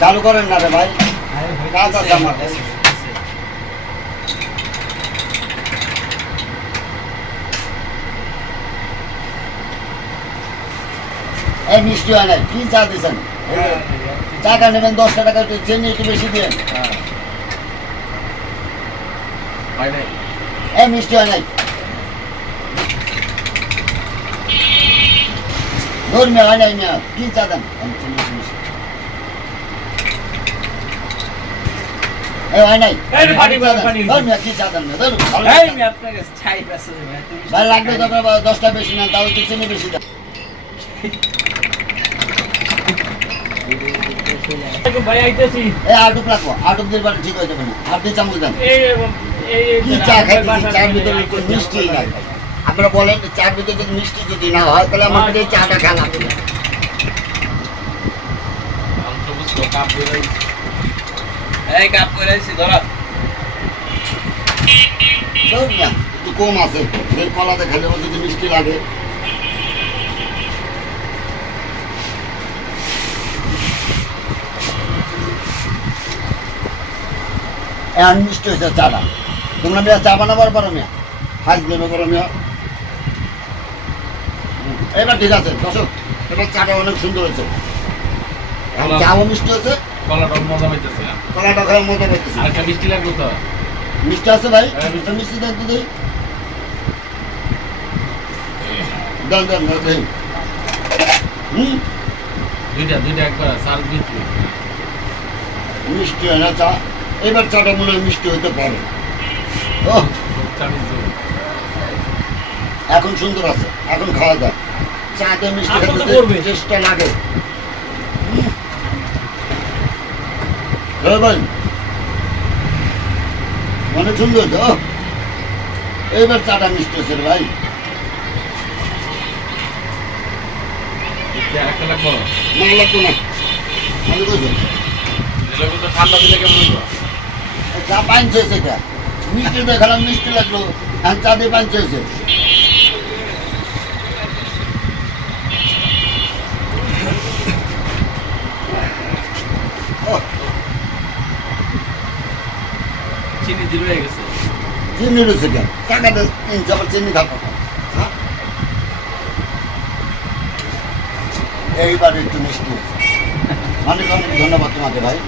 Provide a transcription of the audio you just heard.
চালু করেন না রে ভাই, কাজ আছে আমার। এই মিষ্টি হয় নাই, কি চা দিয়েছেন? টাকা নেবেন 10 টাকা, একটু চিনি একটু বেশি দিন। এই মিষ্টি হয় নাই, ধর্মীয় হয় নাই মিয়া, কি চা দেন? এই হয় নাই, ধর্মীয় কি চা দেন? ভাই লাগবে তো 10টা বেশি না, তাও একটু চিনি বেশি দেন। আটুক রাখো, আটুক দিয়ে ঠিক হয়ে যাবে না, আর 2 চামচ দেন। কি চা খাইতেছি, চার ভিতরে একটু মিষ্টি নাই। আপনারা বলেন চার ভিতরে যদি মিষ্টি যদি না হয় তাহলে আমাকে এই চাটা খাওয়া লাগবে না। একটু কম আছে, কলাতে খেলে যদি মিষ্টি লাগে। এখন মিষ্টি হয়েছে চাটা, তোমরা মেয়া চা বানাবার পারো মেয়া, ফাইজ নেবে করো মেয়া। এবার ঠিক আছে দর্শক, এবার চাটা অনেক সুন্দর হয়েছে, চাও মিষ্টি হয়েছে, কলাটা খাওয়ার মজা পাইতেছি। মিষ্টি লাগলো তো, মিষ্টি আছে ভাই, মিষ্টি দেন তো দেই, দেন দেন দেন। দুইটা একবার চাল মিষ্টি মিষ্টি হয় না চা, এবার চাটা মনে হয় মিষ্টি হইতে পারে। ও এখন সুন্দর আছে, এখন খাওয়া যায়, চাতে মিষ্টি খেতে চেষ্টা লাগে। ভাই অনেক সুন্দর হয়েছে, এইবার চাটা মিষ্টি হচ্ছে রে ভাই। লাগবো না লাগতো না, মনে করছো ঠান্ডা দিলে কেমন হইব? চা পাঞ্চ হয়েছে, এটা মিষ্টি দেখালাম মিষ্টি লাগলো, এখন চা দিয়ে পাঞ্চ হয়েছে। চিনি দিল হয়ে গেছে, চিনি রয়েছে কেন? টাকাটা কিনছে আবার চিনি থাকো না। এইবার একটু মিষ্টি, অনেক অনেক ধন্যবাদ তোমাকে ভাই।